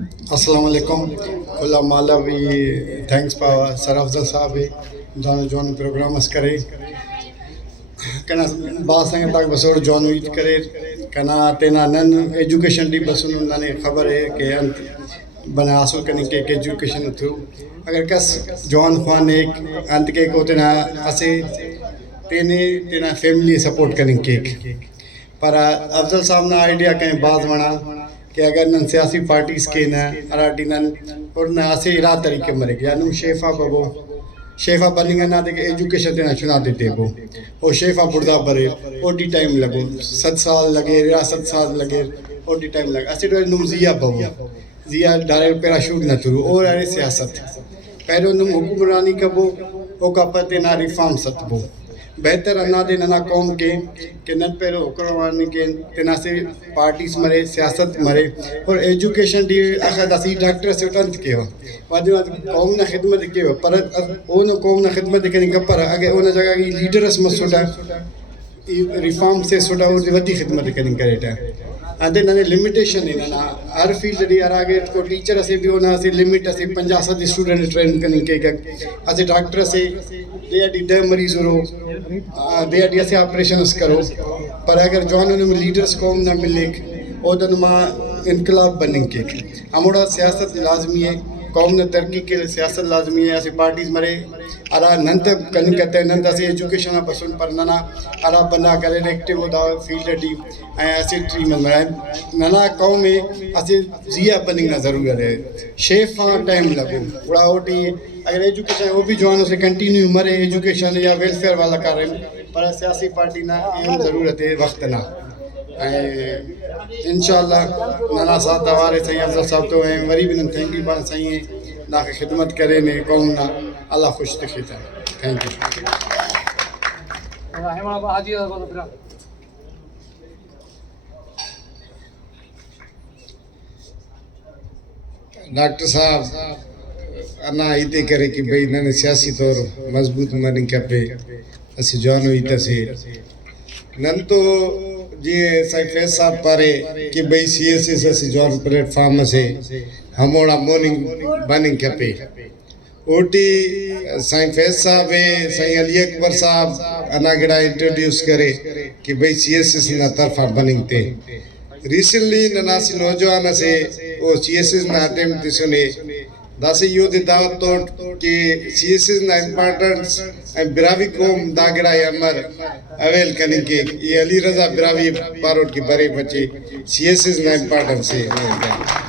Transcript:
अस्सलाम वालेकुम खुला माला भी थैंक्स पावा सर अफजल साहब जॉन जॉन प्रोग्राम्स करे कना बात संग तक बसोर जॉन वीट करे कना तेना नन एजुकेशन डी बसुन नने खबर है कि अंत बना हासिल करने के एजुकेशन थ्रू अगर कस जॉन खान एक अंत के को तेना असे तेने तेना फैमिली सपोर्ट करें केक पर अफजल साहब ना आइडिया कहीं बात बना कि अगर नन सियासी पार्टीज के न अराटी नन और न असे इरा तरीके मरे या नु शेफा बबो शेफा बनिंग ना देखे एजुकेशन देना चुना देते वो और शेफा बुर्दा बरे ओडी टाइम लगो 7 साल लगे या 7 साल लगे ओडी टाइम लगे असे तो नु जिया बबो जिया डायरेक्ट पैराशूट न थ्रू और अरे सियासत पहले नु हुक्मरानी कबो ओ का पते ना रिफॉर्म सतबो बेहतर अन्ना दे नना कौम के नन पे हुक्मरानी के तना से पार्टीज मरे सियासत मरे और एजुकेशन डी अखद असी डॉक्टर से उतंत के हो वादी कौम ना खिदमत के हो पर ओ न कौम ना खिदमत के नहीं पर अगे ओ न जगह की लीडर्स मसुडा रिफॉर्म से सुडा और वदी खिदमत के नहीं करेटा आधे नने लिमिटेशन है ना हर फील्ड दी आगे को टीचर से भी होना से लिमिट से 50 स्टूडेंट ट्रेन करने के असे डॉक्टर से दे डी 10 मरीज रो दे डी से ऑपरेशंस करो पर अगर जॉन में लीडर्स कौम ना मिले ओदन मा इनकलाब बने के हमारा सियासत लाजमी है कौम ने तरक्की के लिए सियासत लाजमी है ऐसी पार्टीज मरे अरा नंत कन कहते हैं नंत ऐसी एजुकेशन पसंद पर नना अरा बना करे एक्टिव होता फील्ड डी ऐसी ट्री में मरे नना कौम में ऐसे जिया बनिंग ना ज़रूर है शेफा टाइम लगो बड़ा ओटी अगर एजुकेशन वो भी जवानों से कंटिन्यू मरे एजुकेशन या वेलफेयर वाला कर रहे हैं पर सियासी पार्टी ना अहम ज़रूरत है वक्त ना इंशाअल्लाह नाना साथ दवारे सही अफजल साहब तो हैं वरी भी थैंक यू बात सही है ना खिदमत करे ने कौन ना अल्लाह खुश तखीता थैंक यू डॉक्टर साहब अना इते करे कि भाई नने सियासी तौर मजबूत मनी कपे असी जानो इते से नन तो जी सैफुल्लाह साहब पारे कि भाई सीएसएस असी जॉन प्लेटफॉर्म से हमोड़ा मॉर्निंग बनिंग कपे ओटी सैफुल्लाह साहब सही अली अकबर साहब अनागड़ा इंट्रोड्यूस करे कि भाई सीएसएस ना तरफा बनिंग ते रिसेंटली ननासी नौजवान से ओ सीएसएस ना अटेम्प्ट सुने दासे यो दे दावत तो कि सीएसएस ना इम्पोर्टेंस बिरावी कोम दागड़ा अमर अवेल कने के ये अली रजा बिरावी पारोट की बड़े बच्चे सीएसएस ना इम्पोर्टेंस है